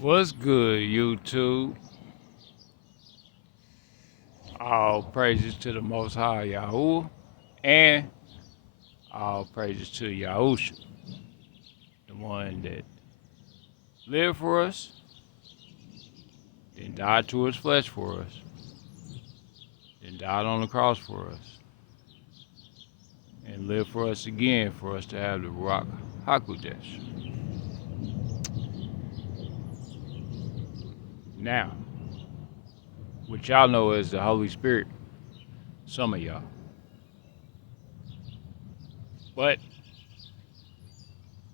What's good, YouTube? All praises to the Most High YAHUAH, and all praises to YAHUSHA, the one that lived for us, then died to his flesh for us, then died on the cross for us, and lived for us again for us to have the RUACH HaKodesh. Now, what y'all know is the Holy Spirit, some of y'all. But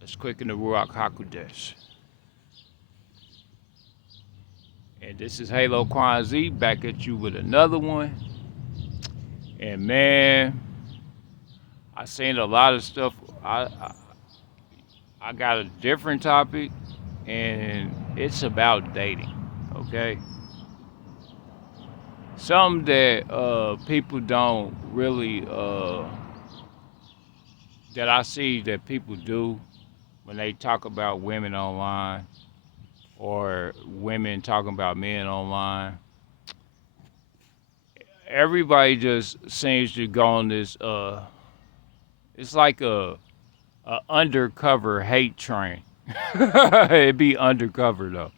let's quicken the RUACH HaKodesh. And this is Haloe369 back at you with another one. And man, I seen a lot of stuff. I got a different topic, and it's about dating. Okay, something that people don't really that I see that people do when they talk about women online or women talking about men online. Everybody just seems to go on this. It's like a undercover hate train. It be undercover though.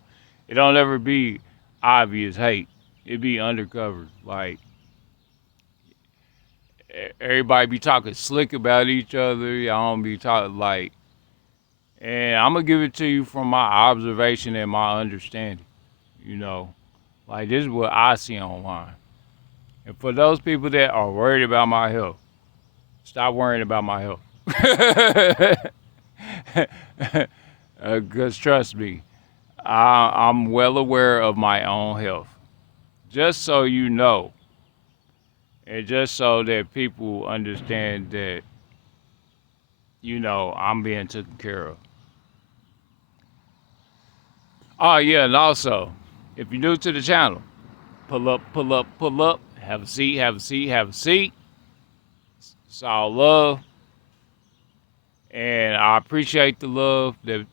It don't ever be obvious hate. It be undercover. Like everybody be talking slick about each other. Y'all don't be talking like. And I'm gonna give it to you from my observation and my understanding. You know, like this is what I see online. And for those people that are worried about my health, stop worrying about my health. Because trust me, I'm well aware of my own health. Just so you know, and just so that people understand that, you know, I'm being taken care of. Oh, yeah, and also, if you're new to the channel, pull up, pull up, pull up, have a seat, have a seat, have a seat. It's all love. And I appreciate the love that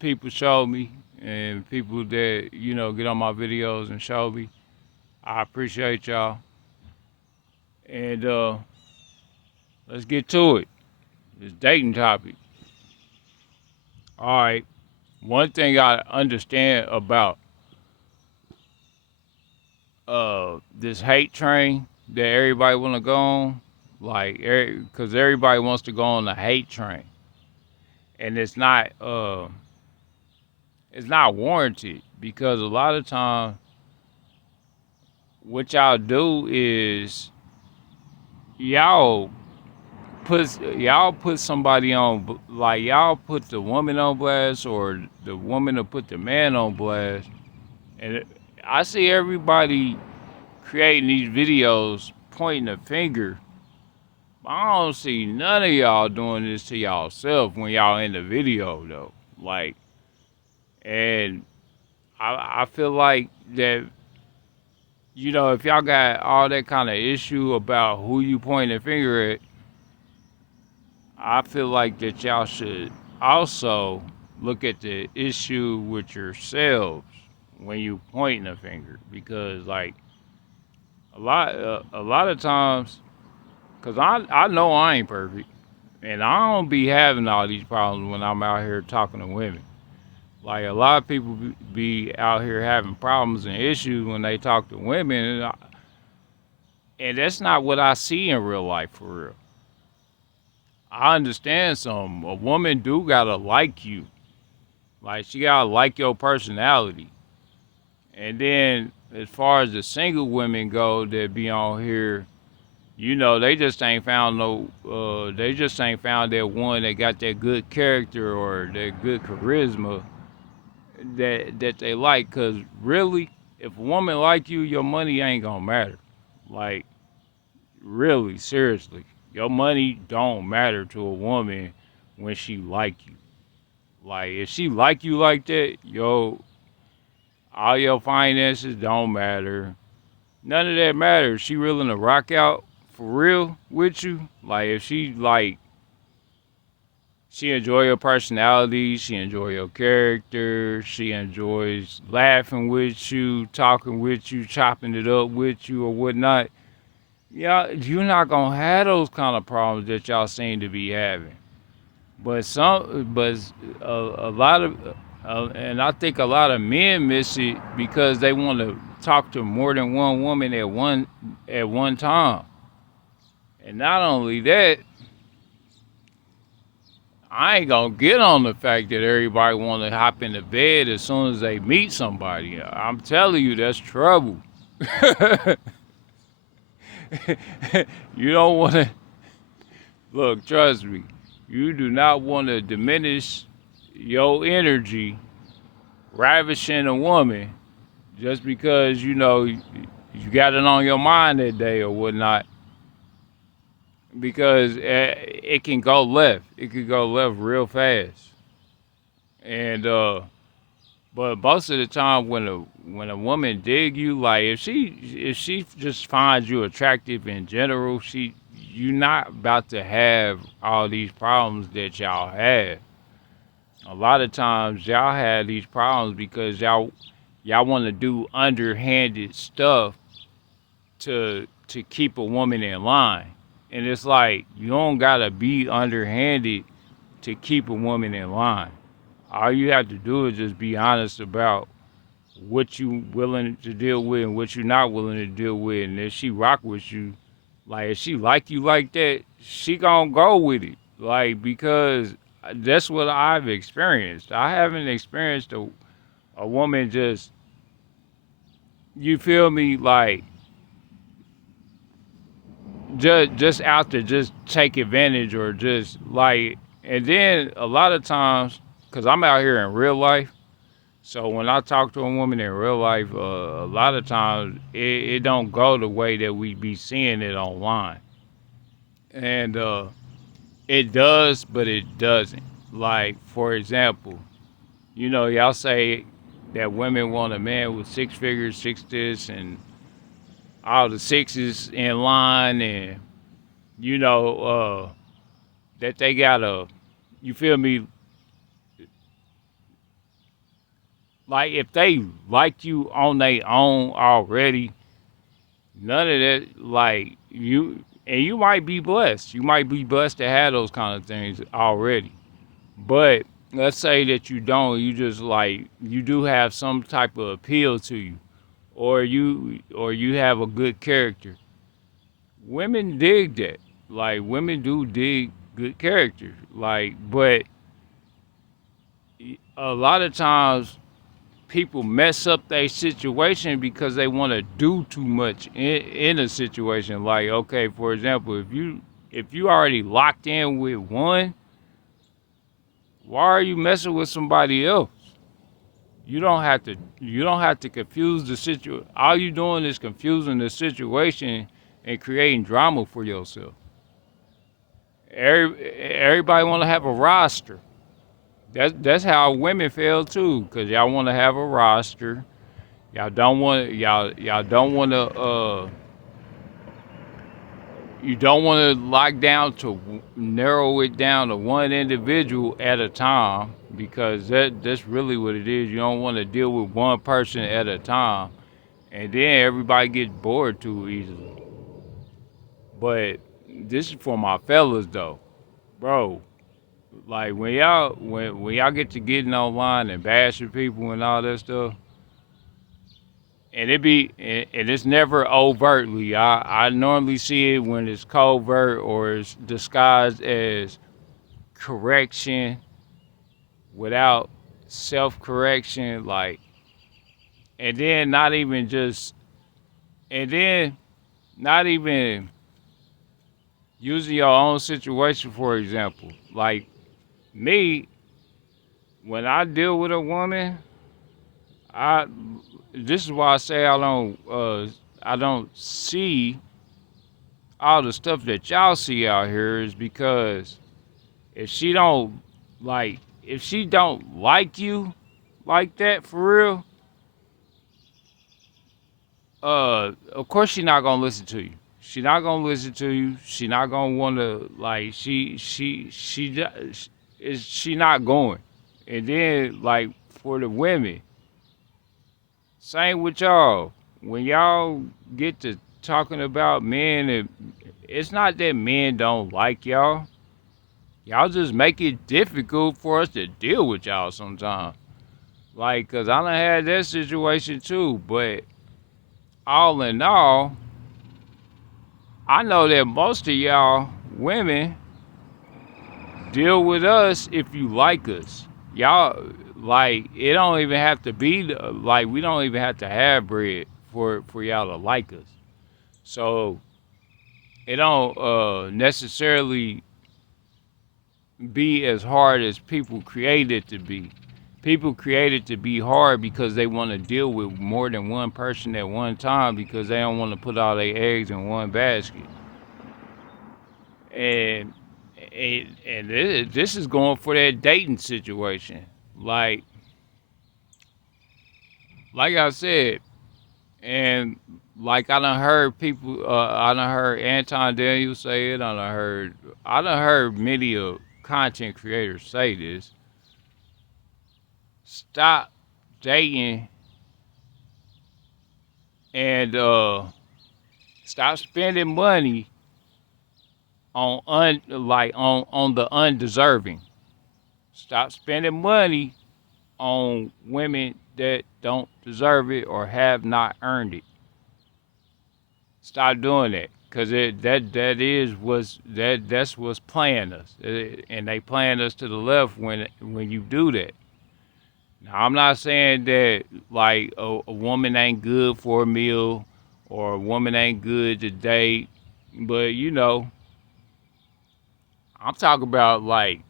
people show me and people that, you know, get on my videos and show me. I appreciate y'all. And let's get to it. This dating topic. All right. One thing I understand about this hate train that everybody want to go on, like, because everybody wants to go on the hate train, and it's not warranted because a lot of times what y'all do is y'all put somebody on, like y'all put the woman on blast or the woman to put the man on blast. And I see everybody creating these videos pointing a finger. I don't see none of y'all doing this to y'all self when y'all in the video though. Like, and I feel like that, you know, if y'all got all that kind of issue about who you pointing a finger at, I feel like that y'all should also look at the issue with yourselves when you pointing a finger, because like a lot of times, cause I know I ain't perfect, and I don't be having all these problems when I'm out here talking to women. Like a lot of people be out here having problems and issues when they talk to women, and that's not what I see in real life for real. I understand some. A woman do gotta like you. Like she gotta like your personality. And then as far as the single women go that be on here, you know, they just ain't found they just ain't found that one that got that good character or that good charisma that they like. Cause really, if a woman like you, your money ain't gonna matter. Like really, seriously. Your money don't matter to a woman when she like you. Like if she like you like that, all your finances don't matter. None of that matters. She willing to rock out for real with you. Like if she like She enjoy your personality. She enjoy your character. She enjoys laughing with you, talking with you, chopping it up with you, or whatnot. Yeah, you're not gonna have those kind of problems that y'all seem to be having. But a lot of, and I think a lot of men miss it because they want to talk to more than one woman at one time. And not only that, I ain't gonna get on the fact that everybody want to hop in the bed as soon as they meet somebody. I'm telling you, that's trouble. You don't want to look. Trust me, you do not want to diminish your energy ravishing a woman just because you got it on your mind that day or whatnot. Because it can go left. It could go left real fast. And but most of the time when a woman dig you, like if she just finds you attractive in general, you're not about to have all these problems that y'all have. A lot of times y'all have these problems because y'all want to do underhanded stuff to keep a woman in line. And it's like you don't gotta be underhanded to keep a woman in line. All you have to do is just be honest about what you willing to deal with and what you're not willing to deal with. And if she rock with you, like if she like you like that, she gonna go with it. Like because that's what I've experienced. I haven't experienced a woman just, you feel me, like just out to just take advantage or just like. And then a lot of times, because I'm out here in real life, so when I talk to a woman in real life, a lot of times it don't go the way that we be seeing it online. And it does, but it doesn't. Like, for example, y'all say that women want a man with six figures, six this, and all the sixes in line, and you know, that they gotta, you feel me? Like if they like you on their own already, none of that, like and you might be blessed. You might be blessed to have those kind of things already. But let's say that you don't, you just like, you do have some type of appeal to you, or you have a good character. Women dig that. Like women do dig good character. Like, but a lot of times people mess up their situation because they want to do too much in a situation. Like, okay, for example, if you already locked in with one, why are you messing with somebody else? You don't have to confuse the situation. All you doing is confusing the situation and creating drama for yourself. Everybody want to have a roster. That's how women feel too, cause y'all want to have a roster. Y'all don't want to you don't want to lock down to narrow it down to one individual at a time, because that's really what it is. You don't want to deal with one person at a time, and then everybody gets bored too easily. But this is for my fellas though, bro. Like when y'all get to getting online and bashing people and all that stuff, and it's never overtly. I normally see it when it's covert or it's disguised as correction without self correction, like, and then not even just, and then not even using your own situation for example. Like me, when I deal with a woman, I this is why I say I don't see all the stuff that y'all see out here, is because if she don't if she don't like you like that for real, of course she not gonna listen to you. She not gonna listen to you. She not gonna want to, like, she is she not going? And then like for the women, same with y'all. When y'all get to talking about men, it's not that men don't like y'all. Y'all just make it difficult for us to deal with y'all sometimes. Like, cause I done had that situation too. But all in all, I know that most of y'all women deal with us if you like us. Y'all, like, it don't even have to be like we don't even have to have bread for y'all to like us. So it don't necessarily be as hard as people create it to be. People create it to be hard because they want to deal with more than one person at one time because they don't want to put all their eggs in one basket. And this is going for that dating situation. Like like I said, and like I done heard people, I done heard Anton Daniels say it. I done heard many of content creators say this. Stop dating and stop spending money on on the undeserving. Stop spending money on women that don't deserve it or have not earned it. Stop doing that, cause that's what's playing us, and they playing us to the left when you do that. Now I'm not saying that like a woman ain't good for a meal or a woman ain't good to date, but I'm talking about like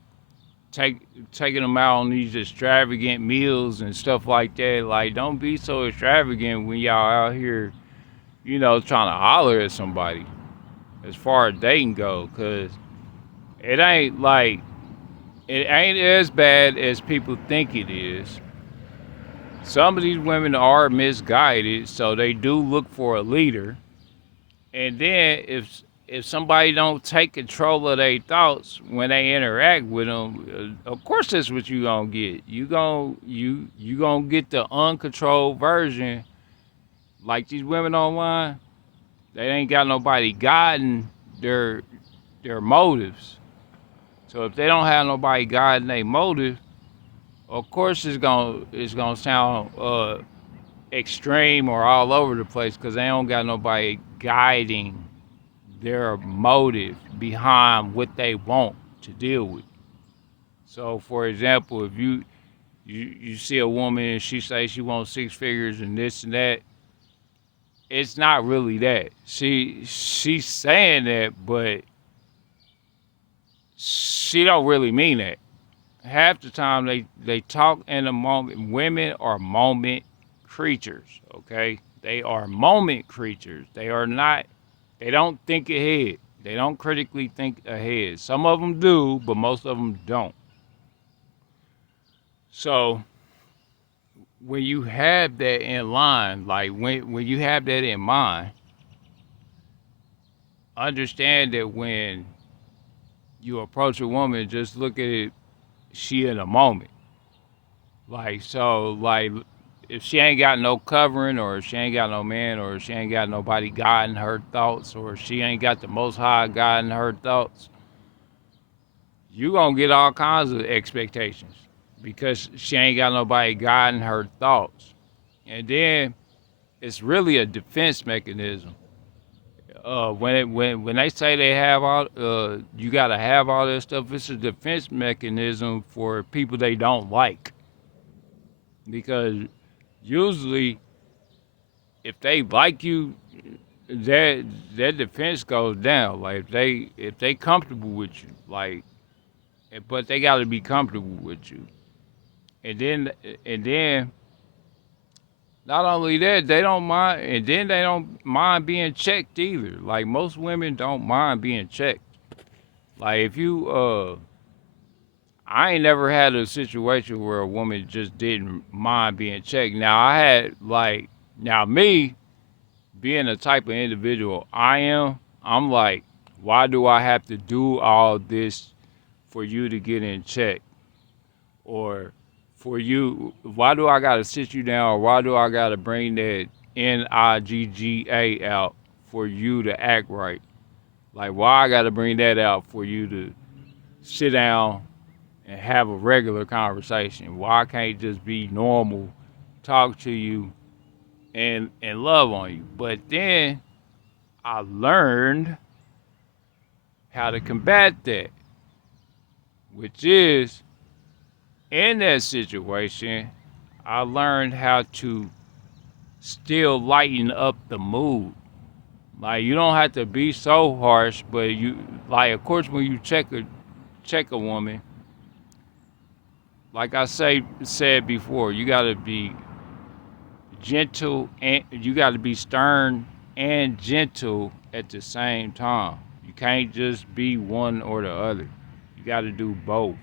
take taking them out on these extravagant meals and stuff like that. Like, don't be so extravagant when y'all out here, trying to holler at somebody as far as dating go, cause it ain't like it ain't as bad as people think it is. Some of these women are misguided, so they do look for a leader. And then if somebody don't take control of their thoughts when they interact with them, of course that's what you gonna get. You gonna get the uncontrolled version, like these women online. They ain't got nobody guiding their motives. So if they don't have nobody guiding their motive, of course it's gonna sound extreme or all over the place because they don't got nobody guiding their motive behind what they want to deal with. So, for example, if you see a woman and she says she wants 6 figures and this and that, it's not really that. She's saying that, but she don't really mean that. Half the time they talk in a moment. Women are moment creatures, okay? They are moment creatures. They don't think ahead. They don't critically think ahead. Some of them do, but most of them don't. So when you have that in line, like when you have that in mind, understand that when you approach a woman, just look at it, she in a moment. Like if she ain't got no covering, or if she ain't got no man, or if she ain't got nobody guiding her thoughts, or if she ain't got the Most High guiding her thoughts, you gonna get all kinds of expectations because she ain't got nobody guiding her thoughts. And then it's really a defense mechanism. When they say they have all, you gotta have all that stuff. It's a defense mechanism for people they don't like, because usually if they like you, that defense goes down. Like if they comfortable with you, like, but they got to be comfortable with you. And then not only that, they don't mind, and then they don't mind being checked either. Like, most women don't mind being checked. Like, if you I ain't never had a situation where a woman just didn't mind being checked. Now I had like now me being the type of individual I am, I'm like, why do I have to do all this for you to get in check, or for you, why do I gotta sit you down, or why do I gotta bring that NIGGA out for you to act right? Like, why I gotta bring that out for you to sit down and have a regular conversation? Why I can't just be normal, talk to you, and love on you? But then I learned how to combat that, which is, in that situation, I learned how to still lighten up the mood. Like, you don't have to be so harsh, but you, like, of course, when you check a woman, like I said before, you gotta be gentle, and you gotta be stern and gentle at the same time. You can't just be one or the other. You gotta do both.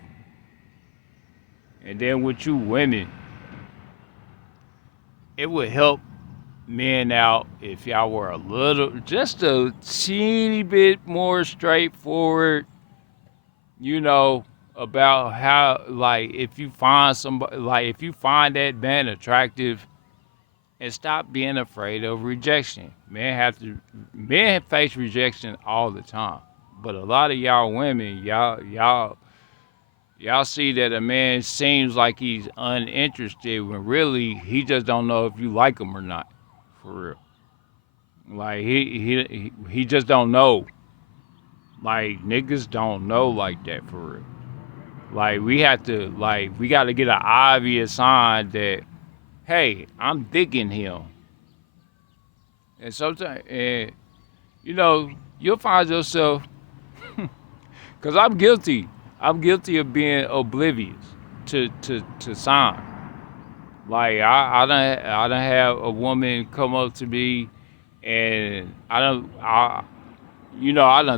And then with you women, it would help men out if y'all were a little, just a teeny bit more straightforward, you know, about how, like, if you find somebody, like, if you find that man attractive, and stop being afraid of rejection. Men face rejection all the time. But a lot of y'all women, y'all see that a man seems like he's uninterested when really he just don't know if you like him or not. For real. Like, he just don't know. Like, niggas don't know like that, for real. Like, we got to get an obvious sign that, hey, I'm digging him. And sometimes, you know, you'll find yourself, because I'm guilty. I'm guilty of being oblivious to sign. Like, I done have a woman come up to me, and I done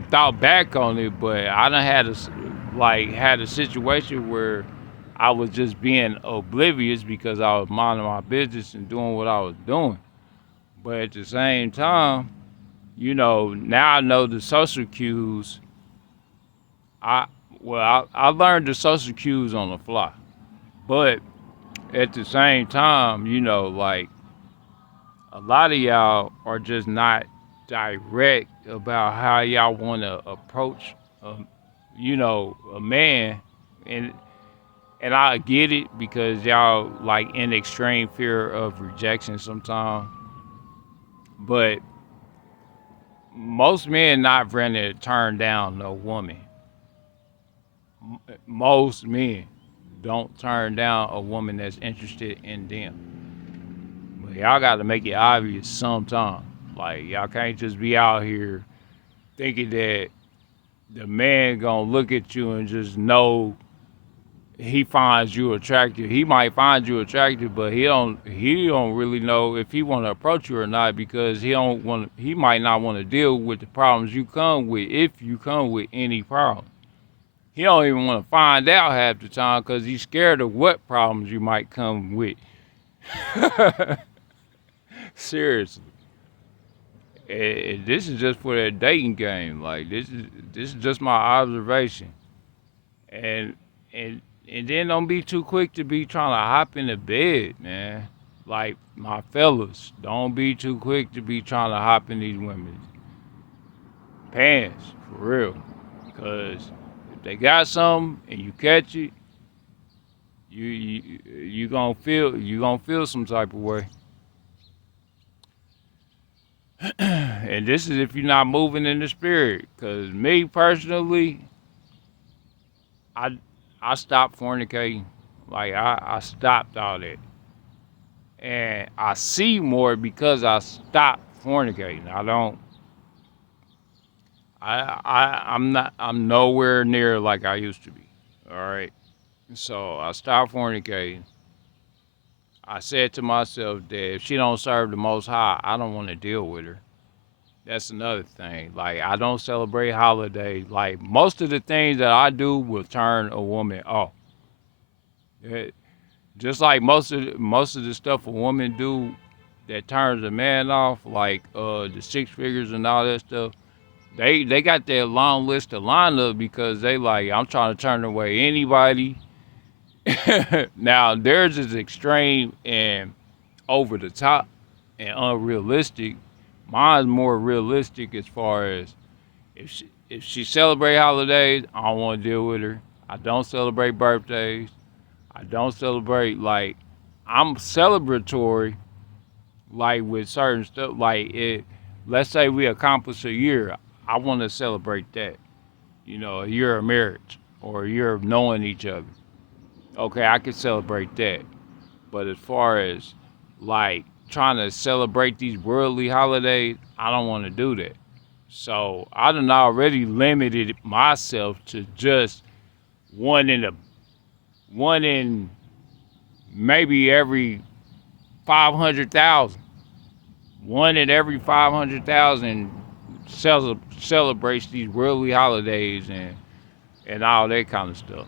thought back on it, but I done had a situation where I was just being oblivious because I was minding my business and doing what I was doing. But at the same time, now I know the social cues. I learned the social cues on the fly. But at the same time, like, a lot of y'all are just not direct about how y'all want to approach, a man, and I get it because y'all like in extreme fear of rejection sometimes. But most men not ready to turn down no woman. Most men don't turn down a woman that's interested in them. But y'all got to make it obvious sometime. Like, y'all can't just be out here thinking that the man gonna look at you and just know he finds you attractive. He might find you attractive, but he don't really know if he want to approach you or not, because he might not want to deal with the problems you come with, if you come with any problem. He don't even want to find out half the time because he's scared of what problems you might come with. Seriously. And this is just for that dating game. Like, this is just my observation. And then don't be too quick to be trying to hop in the bed, man. Like, my fellas, don't be too quick to be trying to hop in these women's pants, for real. Because if they got something and you catch it, you gonna feel some type of way. And this is if you're not moving in the spirit. Cause me personally, I stopped fornicating. Like, I stopped all that. And I see more because I stopped fornicating. I'm nowhere near like I used to be. All right. So I stopped fornicating. I said to myself that if she don't serve the Most High, I don't want to deal with her. That's another thing. Like, I don't celebrate holidays. Like, most of the things that I do will turn a woman off. Just like most of the stuff a woman do that turns a man off, like the six figures and all that stuff. They got that long list of lineup because they like, I'm trying to turn away anybody. Now theirs is extreme and over the top and unrealistic. Mine's more realistic as far as if she celebrate holidays, I don't want to deal with her. I don't celebrate birthdays. I don't celebrate like I'm celebratory like with certain stuff. Like it, let's say we accomplish a year, I want to celebrate that. You know, a year of marriage or a year of knowing each other. Okay, I can celebrate that. But as far as like trying to celebrate these worldly holidays, I don't want to do that. So I done already limited myself to just one in a one in maybe every 500,000. One in every 500,000 celebrates these worldly holidays and all that kind of stuff.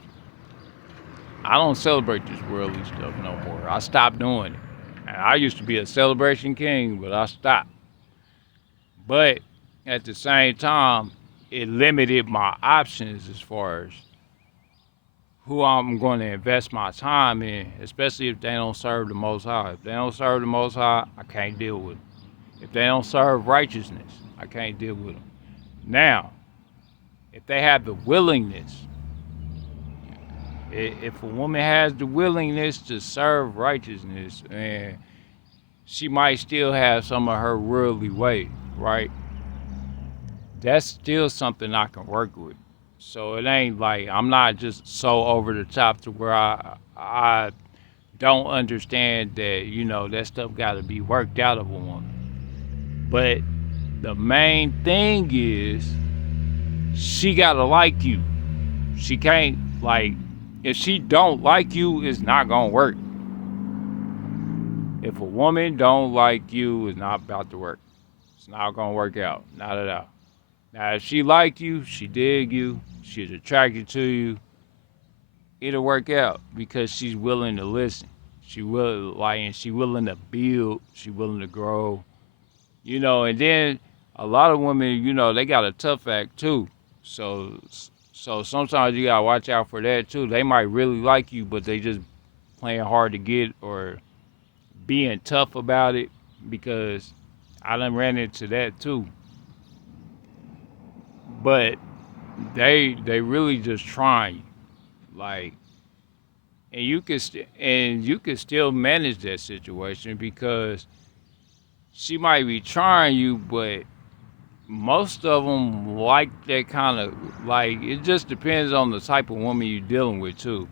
I don't celebrate this worldly stuff no more. I stopped doing it. And I used to be a celebration king, but I stopped. But at the same time, it limited my options as far as who I'm going to invest my time in, especially if they don't serve the Most High. If they don't serve the Most High, I can't deal with them. If they don't serve righteousness, I can't deal with them. Now, if they have the willingness, if a woman has the willingness to serve righteousness, and she might still have some of her worldly ways, right? That's still something I can work with. So it ain't like I'm not just so over the top to where I don't understand that, you know, that stuff got to be worked out of a woman. But the main thing is she got to like you. She can't, like, if she don't like you, it's not going to work. If a woman don't like you, it's not about to work. It's not going to work out. Not at all. Now, if she like you, she dig you, she's attracted to you, it'll work out because she's willing to listen. She will like, and she willing to build. She willing to grow. You know, and then a lot of women, you know, they got a tough act too. So, so sometimes you gotta watch out for that too. They might really like you, but they just playing hard to get or being tough about it because I done ran into that too. But they really just trying, like, and you can still manage that situation because she might be trying you, but most of them like that kind of, like, it just depends on the type of woman you're dealing with too.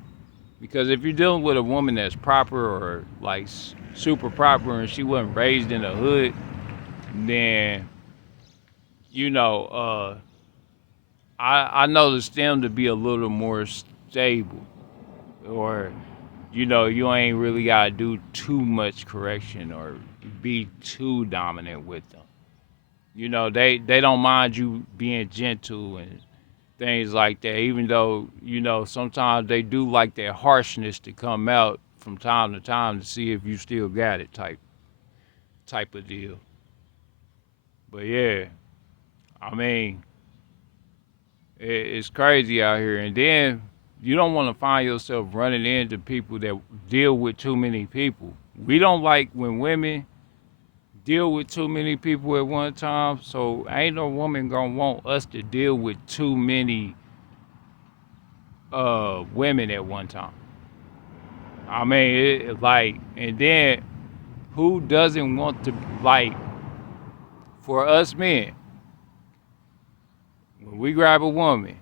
Because if you're dealing with a woman that's proper or like super proper and she wasn't raised in the hood, then you know, I noticed them to be a little more stable, or you know, you ain't really gotta do too much correction or be too dominant with them. You know, they don't mind you being gentle and things like that. Even though you know sometimes they do like that harshness to come out from time to time to see if you still got it type of deal. But yeah, I mean, it's crazy out here. And then you don't want to find yourself running into people that deal with too many people. We don't like when women deal with too many people at one time. So ain't no woman gonna want us to deal with too many women at one time. I mean, like, and then who doesn't want to, like, for us men, when we grab a woman,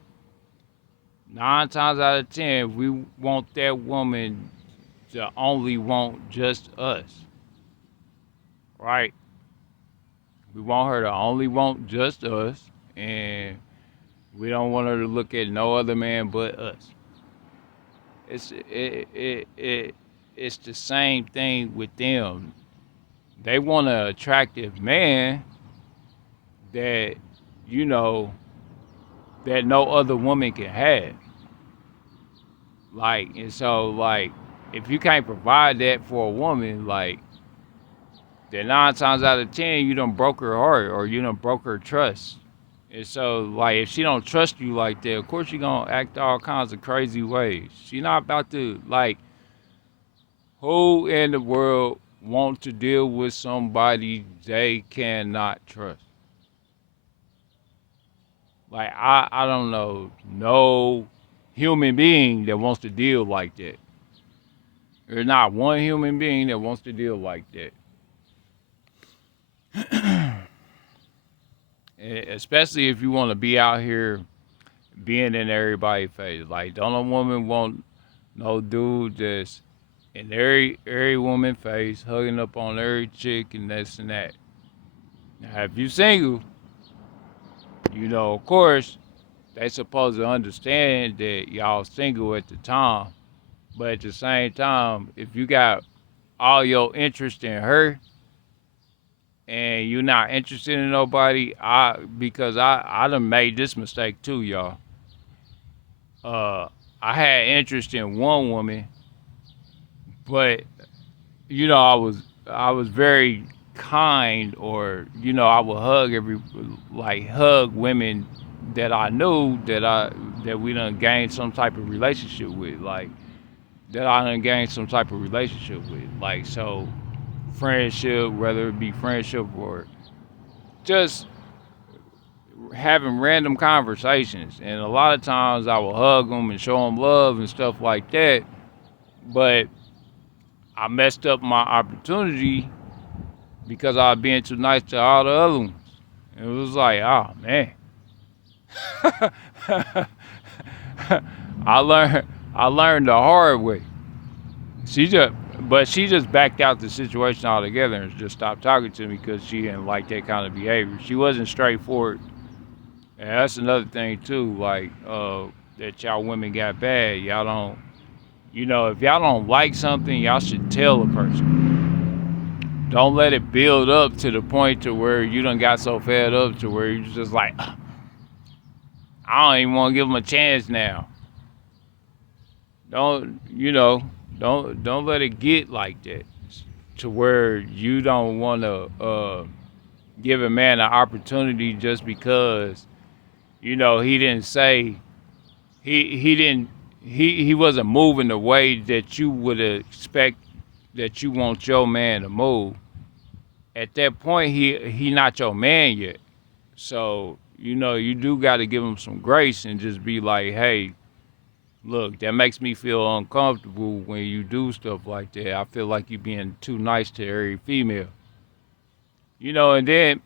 9 times out of 10, we want that woman to only want just us, right? We want her to only want just us, and we don't want her to look at no other man but us. It's the same thing with them. They want an attractive man that, you know, that no other woman can have. Like, and so, like, if you can't provide that for a woman, like, then 9 times out of 10, you done broke her heart or you done broke her trust. And so, like, if she don't trust you like that, of course she gonna act all kinds of crazy ways. She not about to, like, who in the world want to deal with somebody they cannot trust? Like, I don't know no human being that wants to deal like that. There's not one human being that wants to deal like that. Especially if you want to be out here being in everybody's face. Like, don't a woman want no dude that's in every woman face, hugging up on every chick and this and that. Now, if you single, of course, they supposed to understand that y'all single at the time. But at the same time, if you got all your interest in her and you're not interested in nobody, because I done made this mistake too, y'all. Uh, I had interest in one woman, but I was very kind, or I would hug women that I knew that we done gained some type of relationship with, like that I done gained some type of relationship with, like, so friendship, whether it be friendship or just having random conversations, and a lot of times I would hug them and show them love and stuff like that, but I messed up my opportunity because I was being too nice to all the other ones. It was like, oh man. I learned I learned the hard way. She just backed out the situation altogether and just stopped talking to me because she didn't like that kind of behavior. She wasn't straightforward. And that's another thing too, like, that y'all women got bad. Y'all don't, if y'all don't like something, y'all should tell the person. Don't let it build up to the point to where you done got so fed up to where you just like, I don't even want to give them a chance now. Don't, don't let it get like that to where you don't want to give a man an opportunity just because, he didn't say, he didn't, he wasn't moving the way that you would expect that you want your man to move. At that point, he not your man yet. So, you do got to give him some grace and just be like, hey, look, that makes me feel uncomfortable when you do stuff like that. I feel like you being too nice to every female. And then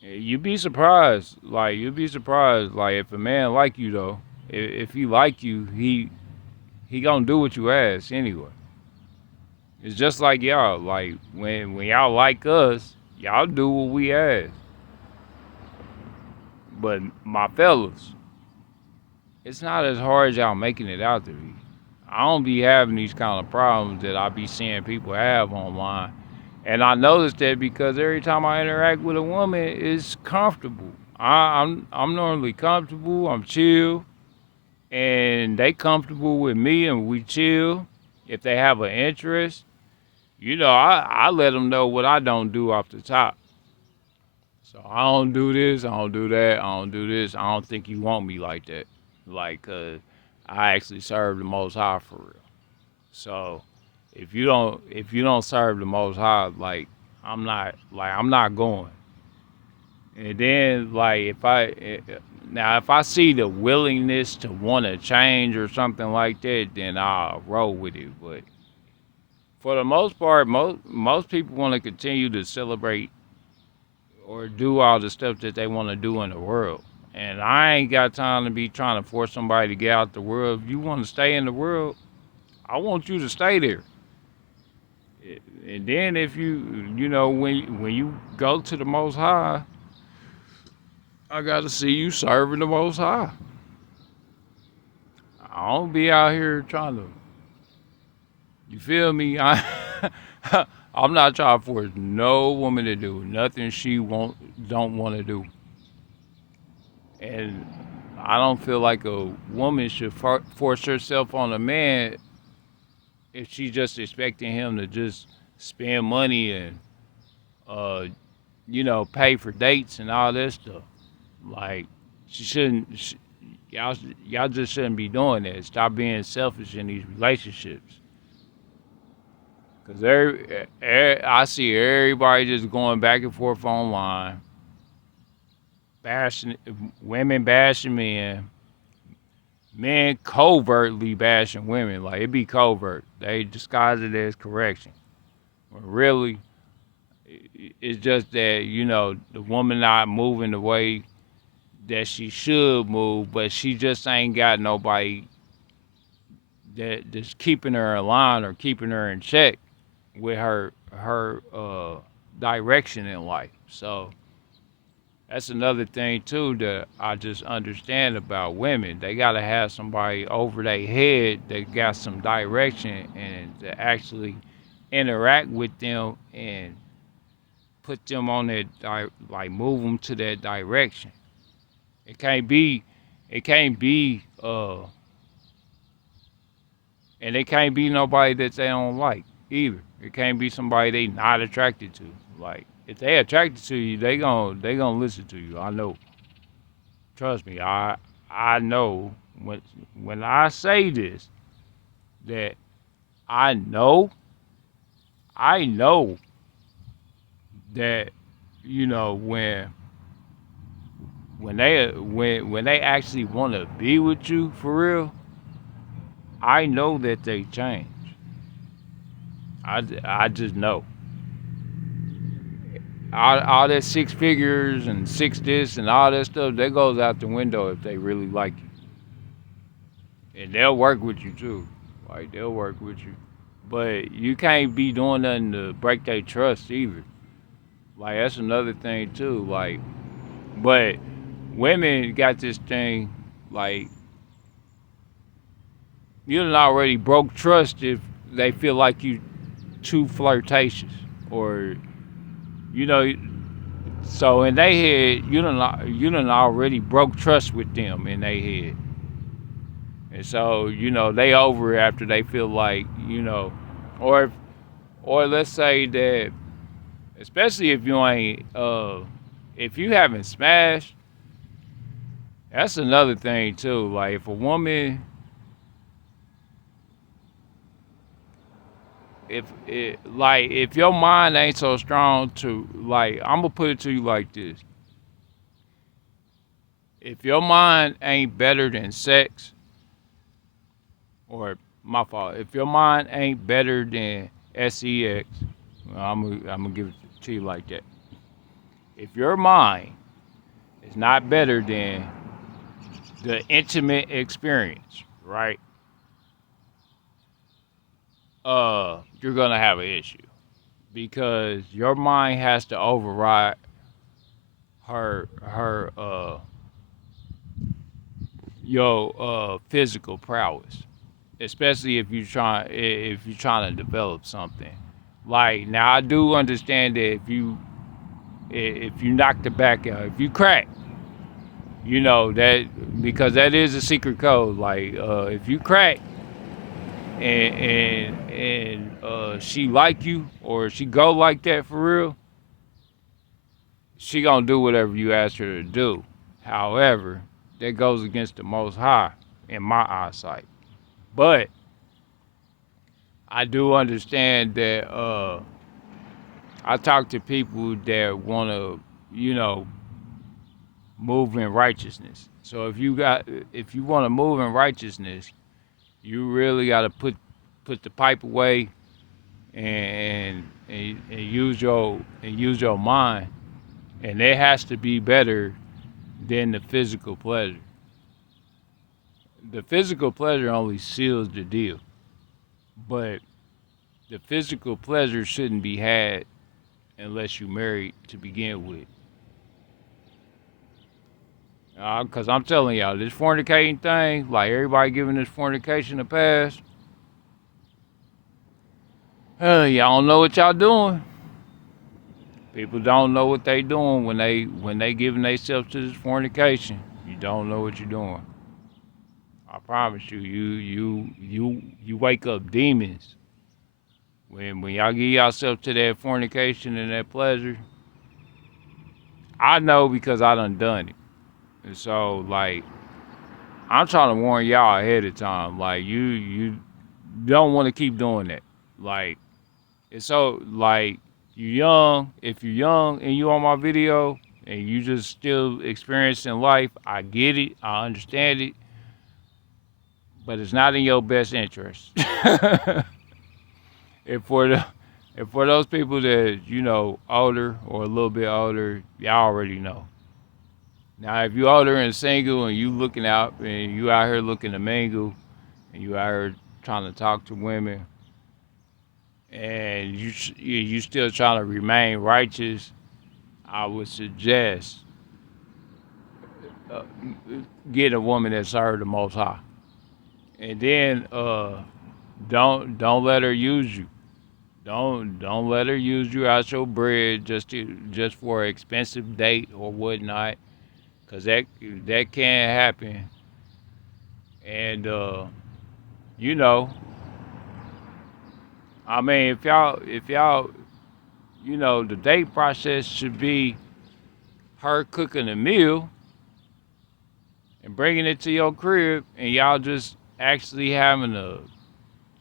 you'd be surprised. Like, like, if a man like you, though, if he like you, he gonna do what you ask anyway. It's just like y'all. Like, when y'all like us, y'all do what we ask. But my fellas, it's not as hard as y'all making it out to be. I don't be having these kind of problems that I be seeing people have online. And I noticed that because every time I interact with a woman, it's comfortable. I'm normally comfortable. I'm chill, and they comfortable with me, and we chill. If they have an interest, I let them know what I don't do off the top. So I don't do this. I don't do that. I don't do this. I don't think you want me like that. Like, I actually serve the Most High for real. So if you don't serve the Most High, like, I'm not going. And then, like, if I see the willingness to want to change or something like that, then I'll roll with it. But for the most part, most people want to continue to celebrate or do all the stuff that they want to do in the world. And I ain't got time to be trying to force somebody to get out the world. If you want to stay in the world, I want you to stay there. And then if when you go to the Most High, I got to see you serving the Most High. I don't be out here trying to, you feel me? I'm not trying to force no woman to do nothing she don't want to do. And I don't feel like a woman should force herself on a man if she's just expecting him to just spend money and pay for dates and all that stuff. Like, she shouldn't. Y'all just shouldn't be doing that. Stop being selfish in these relationships. Cause I see everybody just going back and forth online, bashing women, bashing men, men covertly bashing women. Like, it be covert. They disguise it as correction. When really, it's just that the woman not moving the way that she should move, but she just ain't got nobody that's keeping her in line or keeping her in check with her direction in life. So that's another thing too that I just understand about women. They gotta have somebody over their head that got some direction and to actually interact with them and put them on that like move them to that direction. It can't be, it can't be, and it can't be nobody that they don't like either. It can't be somebody they not attracted to. Like, if they attracted to you, they gonna listen to you. I know. Trust me. I know when I say this that I know I know that when they actually want to be with you for real, I know that they change. I just know. All that six figures and six this and all that stuff, that goes out the window if they really like you. And they'll work with you too. Like, they'll work with you. But you can't be doing nothing to break their trust either. Like, that's another thing too. Like, but women got this thing, like, you done already broke trust if they feel like you too flirtatious. Or, you know, so in their head, you done already broke trust with them in their head. And so, they over it after they feel like, or or let's say that, especially if you haven't smashed, that's another thing too. Like, if a woman, if your mind ain't so strong to, like, I'm gonna put it to you like this: if your mind ain't better than sex, or my fault, if your mind ain't better than sex, well, I'm gonna give it to you like that. If your mind is not better than the intimate experience, right? You're gonna have an issue because your mind has to override her your physical prowess, especially if you're trying to develop something. Like, now, I do understand that if you knock the back out, if you crack, that, because that is a secret code. Like, if you crack and she like you, or she go like that for real, she gonna do whatever you ask her to do. However, that goes against the Most High in my eyesight. But I do understand that I talk to people that want to, move in righteousness. So if you want to move in righteousness, you really got to put the pipe away and use your mind, and it has to be better than the physical pleasure. The physical pleasure only seals the deal, but the physical pleasure shouldn't be had unless you're married to begin with. Because I'm telling y'all, this fornicating thing, like, everybody giving this fornication a pass, y'all don't know what y'all doing. People don't know what they doing when they giving themselves to this fornication. You don't know what you're doing. I promise you, you wake up demons when y'all give yourself to that fornication and that pleasure. I know because I done it. And so, like, I'm trying to warn y'all ahead of time. Like, you don't want to keep doing that. Like, it's so, like, you young. If you're young and you on my video and you just still experiencing life, I get it. I understand it. But it's not in your best interest. if for the if for those people that older or a little bit older, y'all already know. Now, if you older and single and you looking out and you out here looking to mingle and you out here trying to talk to women and you still trying to remain righteous, I would suggest uh, get a woman that serves the Most High, and then don't let her use you. Don't let her use you out your bread just for an expensive date or whatnot, cause that can happen. And you know, I mean, if y'all, the date process should be her cooking a meal and bringing it to your crib, and y'all just actually having a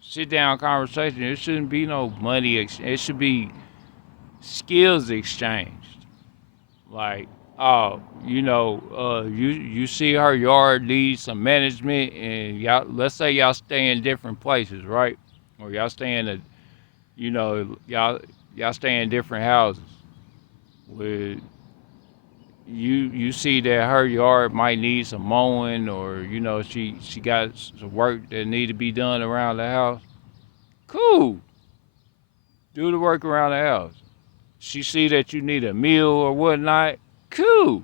sit down conversation. It shouldn't be no money. It should be skills exchanged. Like, oh, you see her yard needs some management, and y'all, let's say y'all stay in different places, right? Or y'all stay in y'all stay in different houses. Where you see that her yard might need some mowing, or she got some work that need to be done around the house. Cool, do the work around the house. She see that you need a meal or whatnot. Cool,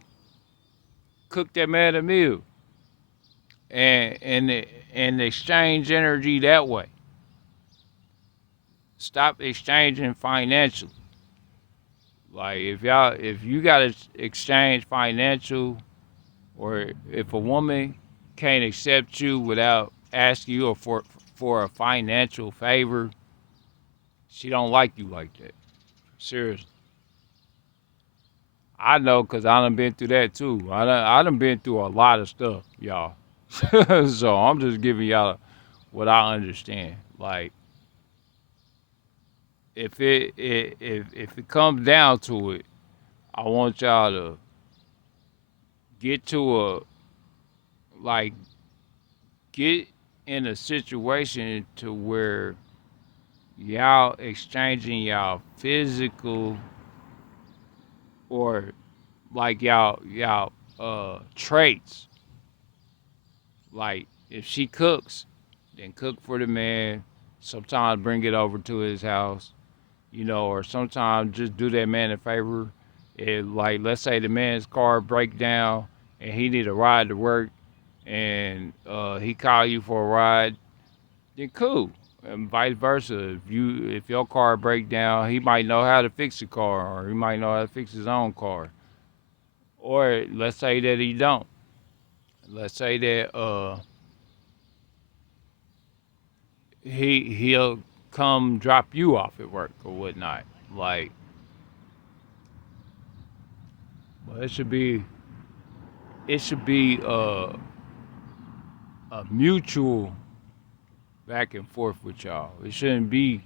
cook that man a meal, and exchange energy that way. Stop exchanging financially. Like, if you gotta exchange financial, or if a woman can't accept you without asking you for a financial favor, she don't like you like that. Seriously. I know, because I done been through that too. I done been through a lot of stuff, y'all. So I'm just giving y'all what I understand. Like, if it comes down to it, I want y'all to get to a like get in a situation to where y'all exchanging y'all physical, or like y'all traits. Like, if she cooks, then cook for the man. Sometimes bring it over to his house, or sometimes just do that man a favor. Like, let's say the man's car break down and he need a ride to work, and he call you for a ride, then cool. And vice versa. If your car break down, he might know how to fix the car, or he might know how to fix his own car. Or let's say that he don't. Let's say that he'll come drop you off at work or whatnot. Like, well, it should be a mutual back and forth with y'all. It shouldn't be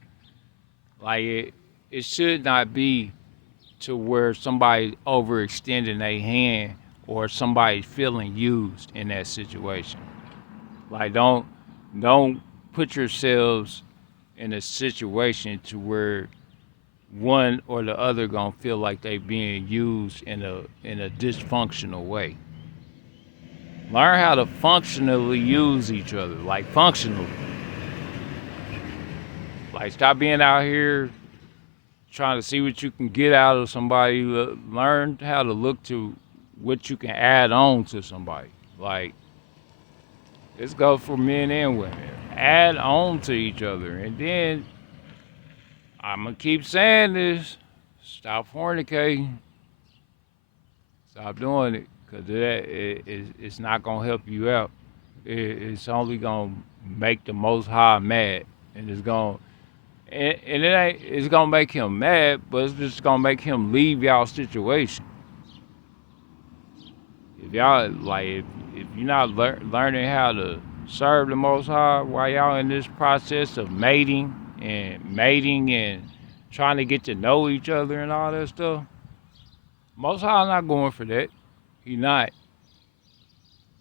like it should not be to where somebody overextending their hand, or somebody feeling used in that situation. Like, don't put yourselves in a situation to where one or the other gonna feel like they being used in a dysfunctional way. Learn how to functionally use each other, like functionally. Like, stop being out here trying to see what you can get out of somebody. Learn how to look to what you can add on to somebody. Like, this goes for men and women. Add on to each other, and then I'm gonna keep saying this: stop fornicating. Stop doing it, because it's not gonna help you out. It's only gonna make the Most High mad, and it's gonna make him mad, but it's just gonna make him leave y'all situation. If y'all like, if you're not learning how to serve the Most High while y'all in this process of mating and trying to get to know each other and all that stuff, Most High not going for that. He not.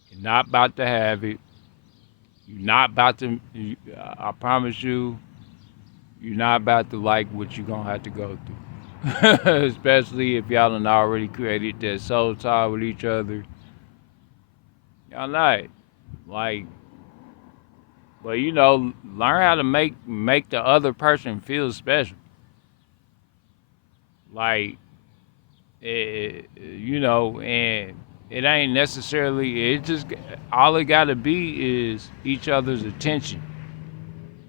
He's not about to have it. You're not about to. I promise you, you're not about to like what you're gonna have to go through. Especially if y'all done already created that soul tie with each other. Y'all not. Like, but you know, learn how to make the other person feel special. Like, you know, and it ain't necessarily. It just all it got to be is each other's attention.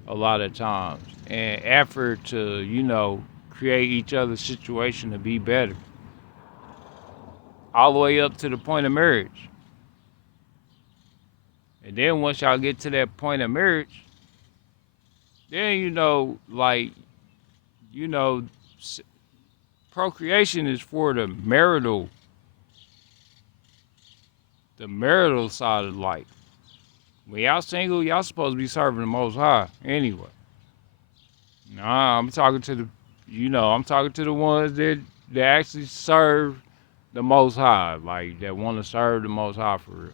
A lot of times, and effort to create each other's situation to be better, all the way up to the point of marriage. And then once y'all get to that point of marriage, then like you know procreation is for the marital side of life. When y'all single, y'all supposed to be serving the Most High anyway. Nah, I'm talking to the ones that actually serve the Most High, like that want to serve the Most High for real.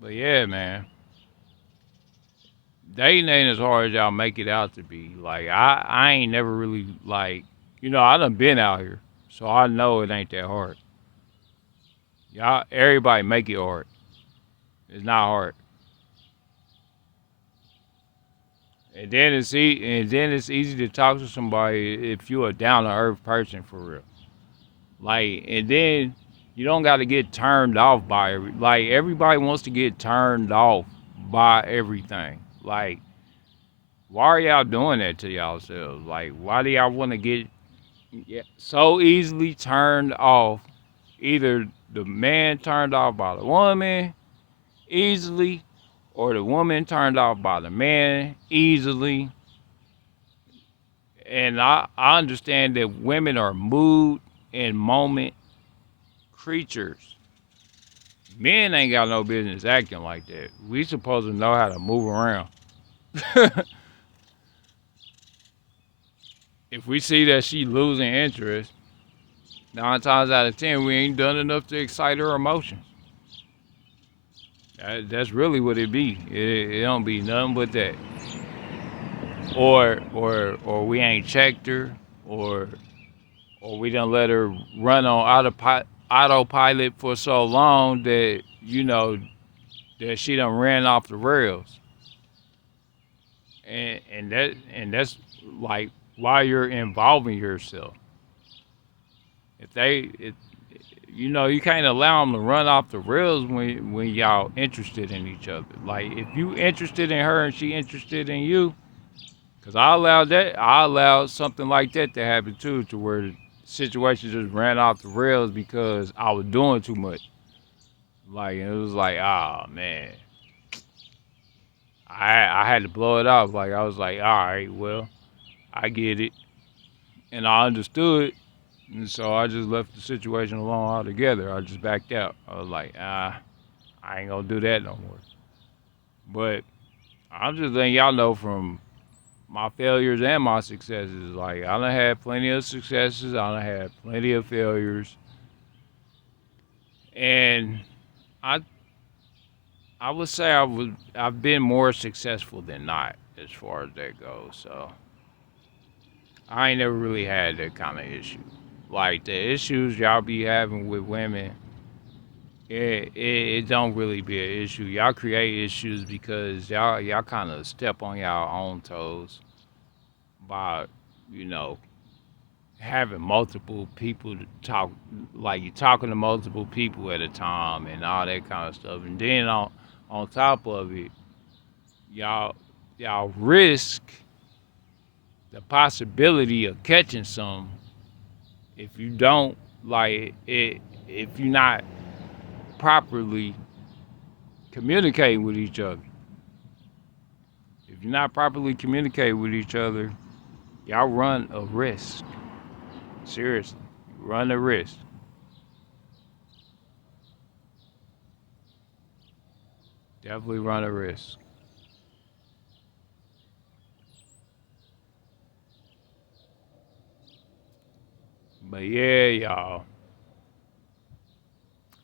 But yeah, man, dating ain't as hard as y'all make it out to be. Like I ain't never really I done been out here, so I know it ain't that hard. Y'all, everybody make it hard. It's not hard. And then it's easy to talk to somebody if you're a down to earth person for real. Like, and then you don't got to get turned off by everybody wants to get turned off by everything. Like, why are y'all doing that to y'allselves? Like, why do y'all want to get so easily turned off? Either the man turned off by the woman easily, or the woman turned off by the man easily. And I understand that women are mood and moment creatures. Men ain't got no business acting like that. We supposed to know how to move around. If we see that she losing interest, 9 times out of 10, we ain't done enough to excite her emotions. That's really what it be. It don't be nothing but that. Or we ain't checked her, or we done let her run on autopilot for so long that that she done ran off the rails. And that's like why you're involving yourself. If you can't allow them to run off the rails when y'all interested in each other. Like if you interested in her and she interested in you, because I allowed something like that to happen too, to where the situation just ran off the rails because I was doing too much. Like it was like, ah man, I had to blow it off. Like I was like, all right, well, I get it, and I understood, and so I just left the situation alone altogether. I just backed out. I was like, I ain't gonna do that no more. But I'm just letting y'all know from my failures and my successes. Like I done had plenty of successes. I done had plenty of failures, and I I would say I've been more successful than not as far as that goes. So I ain't never really had that kind of issue. Like the issues y'all be having with women, it don't really be an issue. Y'all create issues because y'all kind of step on y'all own toes by you know having multiple people to talk. Like you're talking to multiple people at a time and all that kind of stuff. And then on top of it, y'all y'all risk the possibility of catching some if you don't like it, if you're not properly communicating with each other. If you're not properly communicating with each other, y'all run a risk. Seriously, run the risk. Definitely run a risk. But yeah, y'all.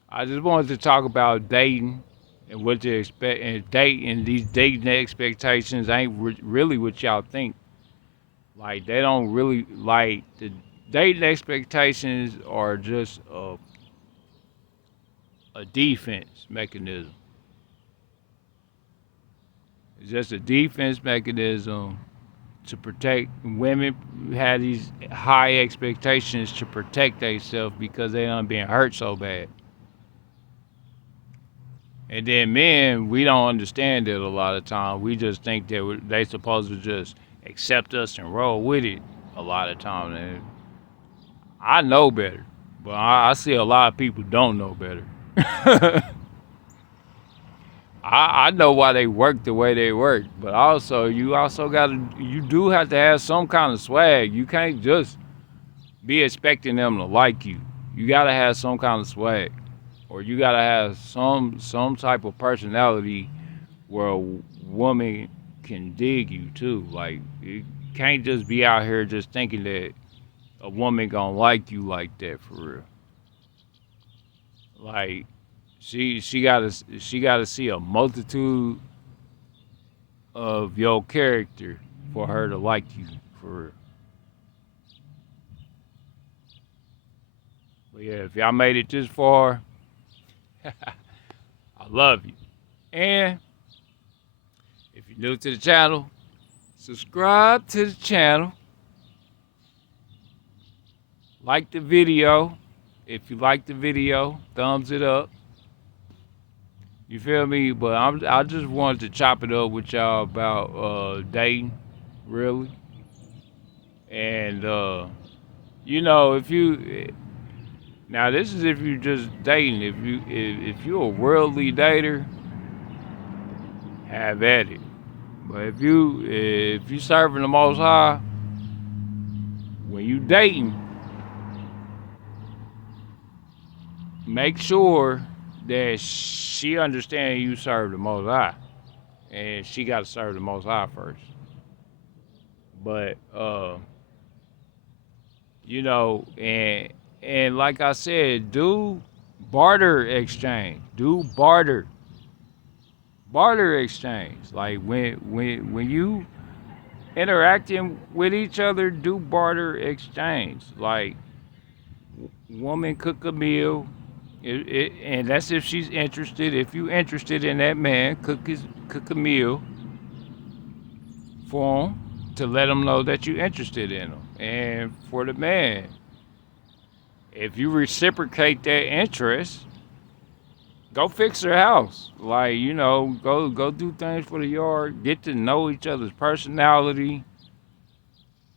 I just wanted to talk about dating and what to expect and dating. These dating expectations ain't really what y'all think. Like they don't really like the dating expectations are just a defense mechanism. It's just a defense mechanism to protect women. Have these high expectations to protect themselves because they done been hurt so bad. And then men, we don't understand it a lot of times. We just think that they supposed to just accept us and roll with it a lot of times. And I know better, but I see a lot of people don't know better. I know why they work the way they work, but also you do have to have some kind of swag. You can't just be expecting them to like you. You gotta have some kind of swag, or you gotta have some type of personality where a woman can dig you too. Like you can't just be out here just thinking that a woman gonna like you like that for real. Like she gotta see a multitude of your character for her to like you for real. But yeah, if y'all made it this far, I love you. And if you're new to the channel, subscribe to the channel. Like the video. If you like the video, thumbs it up. You feel me? But I just wanted to chop it up with y'all about dating, really. And if you now this is if you just dating. If you're a worldly dater, have at it. But if you serving the Most High, when you dating, make sure that she understands you serve the Most High, and she got to serve the Most High first. But and like I said, do barter exchange. Do barter exchange. Like when you interacting with each other, do barter exchange. Like woman cook a meal, and that's if she's interested. If you interested in that man, cook a meal for him to let him know that you're interested in him. And for the man, if you reciprocate that interest, go fix her house. Like go do things for the yard. Get to know each other's personality.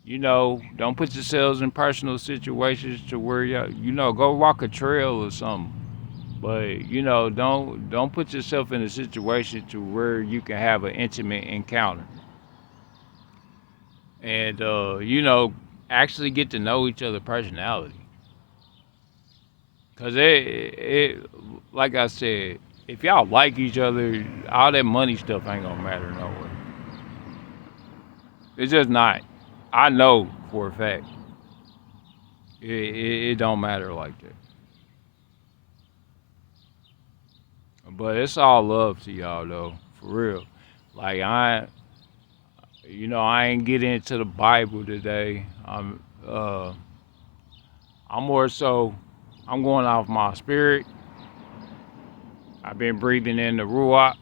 Don't put yourselves in personal situations to where go walk a trail or something. But don't put yourself in a situation to where you can have an intimate encounter. And actually get to know each other's personality. Cause like I said, if y'all like each other, all that money stuff ain't gonna matter no way. It's just not. I know for a fact. It don't matter like that. But it's all love to y'all though, for real. Like I ain't get into the Bible today. I'm more so, I'm going off my spirit. I've been breathing in the RUACH,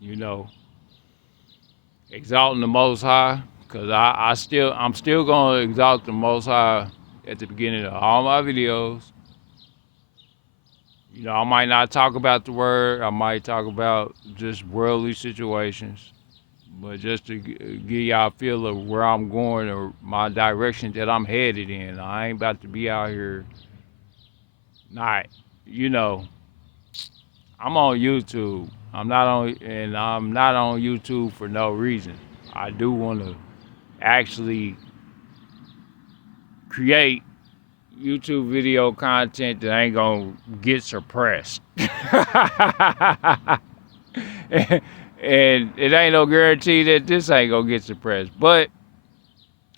you know, exalting the Most High, cause I'm still gonna exalt the Most High at the beginning of all my videos. I might not talk about the word. I might talk about just worldly situations, but just to give y'all a feel of where I'm going or my direction that I'm headed in. I ain't about to be out here not, you know, I'm on YouTube. I'm not on YouTube for no reason. I do want to actually create, YouTube video content that ain't gonna get suppressed. and it ain't no guarantee that this ain't gonna get suppressed. But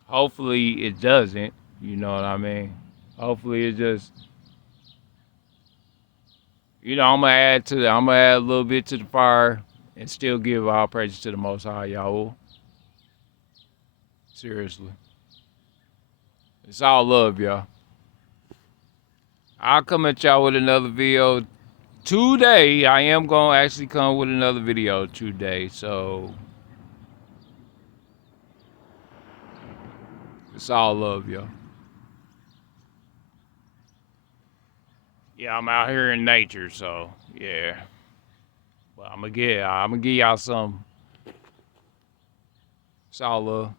hopefully it doesn't. You know what I mean? Hopefully it just, I'm gonna I'm gonna add a little bit to the fire and still give all praises to the Most High YAHUAH. Seriously. It's all love, y'all. I'll come at y'all with another video today. I am gonna actually come with another video today, so it's all love, y'all. Yeah, I'm out here in nature, so yeah. But I'm gonna give y'all some. It's all love.